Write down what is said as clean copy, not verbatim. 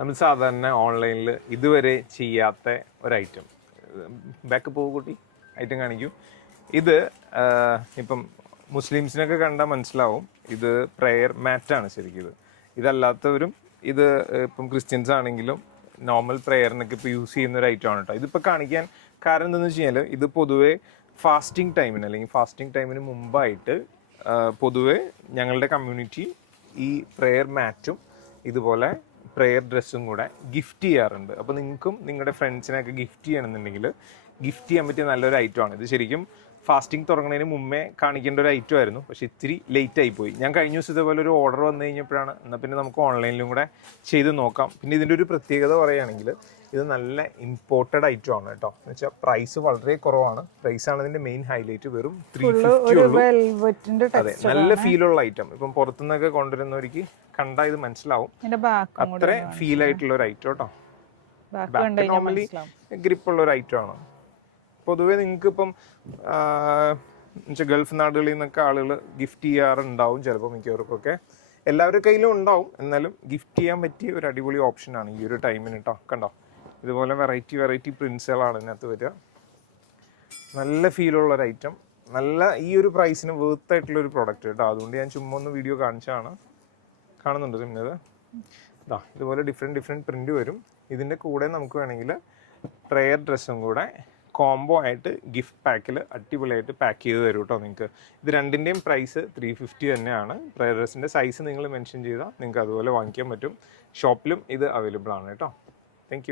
നമ്മൾ സാധാരണ ഓൺലൈനിൽ ഇതുവരെ ചെയ്യാത്ത ഒരു ഐറ്റം. ബാക്ക് പോകും കുട്ടി, ഐറ്റം കാണിക്കൂ. ഇത് ഇപ്പം മുസ്ലിംസിനൊക്കെ കണ്ടാൽ മനസ്സിലാവും, ഇത് പ്രെയർ മാറ്റാണ് ശരിക്കും. ഇതല്ലാത്തവരും ഇത് ഇപ്പം ക്രിസ്ത്യൻസ് ആണെങ്കിലും നോർമൽ പ്രെയറിനൊക്കെ ഇപ്പോൾ യൂസ് ചെയ്യുന്ന ഒരു ഐറ്റമാണ് കേട്ടോ. ഇതിപ്പോൾ കാണിക്കാൻ കാരണം എന്താണെന്ന് വെച്ച് കഴിഞ്ഞാൽ ഇത് പൊതുവേ ഫാസ്റ്റിംഗ് ടൈമിന് അല്ലെങ്കിൽ ഫാസ്റ്റിംഗ് ടൈമിന് മുമ്പായിട്ട് പൊതുവേ ഞങ്ങളുടെ കമ്മ്യൂണിറ്റി ഈ പ്രെയർ മാറ്റും ഇതുപോലെ പ്രെയർ ഡ്രസ്സും കൂടെ ഗിഫ്റ്റ് ചെയ്യാറുണ്ട്. അപ്പോൾ നിങ്ങൾക്കും നിങ്ങളുടെ ഫ്രണ്ട്സിനൊക്കെ ഗിഫ്റ്റ് ചെയ്യണമെന്നുണ്ടെങ്കിൽ ഗിഫ്റ്റ് ചെയ്യാൻ പറ്റിയ നല്ലൊരു ഐറ്റമാണ് ഇത്. ശരിക്കും ഫാസ്റ്റിംഗ് തുടങ്ങുന്നതിന് മുമ്പേ കാണിക്കേണ്ട ഒരു ഐറ്റം ആയിരുന്നു, പക്ഷെ ഇത്തിരി ലേറ്റ് ആയി പോയി. ഞാൻ കഴിഞ്ഞ ദിവസം ഇതേപോലെ ഒരു ഓർഡർ വന്നു കഴിഞ്ഞപ്പോഴാണ് എന്നാൽ പിന്നെ നമുക്ക് ഓൺലൈനിലും കൂടെ ചെയ്ത് നോക്കാം. പിന്നെ ഇതിൻ്റെ ഒരു പ്രത്യേകത പറയുകയാണെങ്കിൽ ഇത് നല്ല ഇമ്പോർട്ടഡ് ഐറ്റം ആണ് കേട്ടോ. എന്ന് വെച്ചാൽ പ്രൈസ് വളരെ കുറവാണ്. പ്രൈസാണ് ഇതിൻ്റെ മെയിൻ ഹൈലൈറ്റ്. വെറും 350. അതെ, നല്ല ഫീലുള്ള ഐറ്റം. ഇപ്പം പുറത്തുനിന്നൊക്കെ കൊണ്ടുവരുന്നവർക്ക് കണ്ടാൽ ഇത് മനസ്സിലാവും, അത്ര ഫീൽ ആയിട്ടുള്ള ഒരു ഐറ്റം കേട്ടോ. ബാക്ക് നോർമലി ഗ്രിപ്പുള്ള ഒരു ഐറ്റം ആണ്. പൊതുവേ നിങ്ങൾക്ക് ഇപ്പം ഗൾഫ് നാടുകളിൽ നിന്നൊക്കെ ആളുകൾ ഗിഫ്റ്റ് ചെയ്യാറുണ്ടാവും ചിലപ്പോൾ, മിക്കവർക്കൊക്കെ. എല്ലാവരുടെ കയ്യിലും ഉണ്ടാവും, എന്നാലും ഗിഫ്റ്റ് ചെയ്യാൻ പറ്റിയ ഒരു അടിപൊളി ഓപ്ഷനാണ് ഈ ഒരു ടൈമിന് കേട്ടോ. കണ്ടോ, ഇതുപോലെ വെറൈറ്റി പ്രിൻസുകളാണ് ഇതിനകത്ത് വരിക. നല്ല ഫീലുള്ള ഒരു ഐറ്റം, നല്ല ഈ ഒരു പ്രൈസിന് വേർത്ത് ആയിട്ടുള്ളൊരു പ്രൊഡക്റ്റ് കേട്ടോ. അതുകൊണ്ട് ഞാൻ ചുമ്മാ ഒന്ന് വീഡിയോ കാണിച്ചതാണ്. കാണുന്നുണ്ട് സിമ്മിത്? ഇതാ ഇതുപോലെ ഡിഫറെൻറ്റ് പ്രിൻ്റ് വരും. ഇതിൻ്റെ കൂടെ നമുക്ക് വേണമെങ്കിൽ പ്രെയർ ഡ്രസ്സും കൂടെ കോംബോ ആയിട്ട് ഗിഫ്റ്റ് പാക്കിൽ അടിപൊളിയായിട്ട് പാക്ക് ചെയ്ത് തരും കേട്ടോ നിങ്ങൾക്ക്. ഇത് രണ്ടിൻ്റെയും പ്രൈസ് 350 തന്നെയാണ്. പ്രെയർ ഡ്രസ്സിൻ്റെ സൈസ് നിങ്ങൾ മെൻഷൻ ചെയ്താൽ നിങ്ങൾക്ക് അതുപോലെ വാങ്ങിക്കാൻ പറ്റും. ഷോപ്പിലും ഇത് അവൈലബിൾ ആണ് കേട്ടോ. താങ്ക്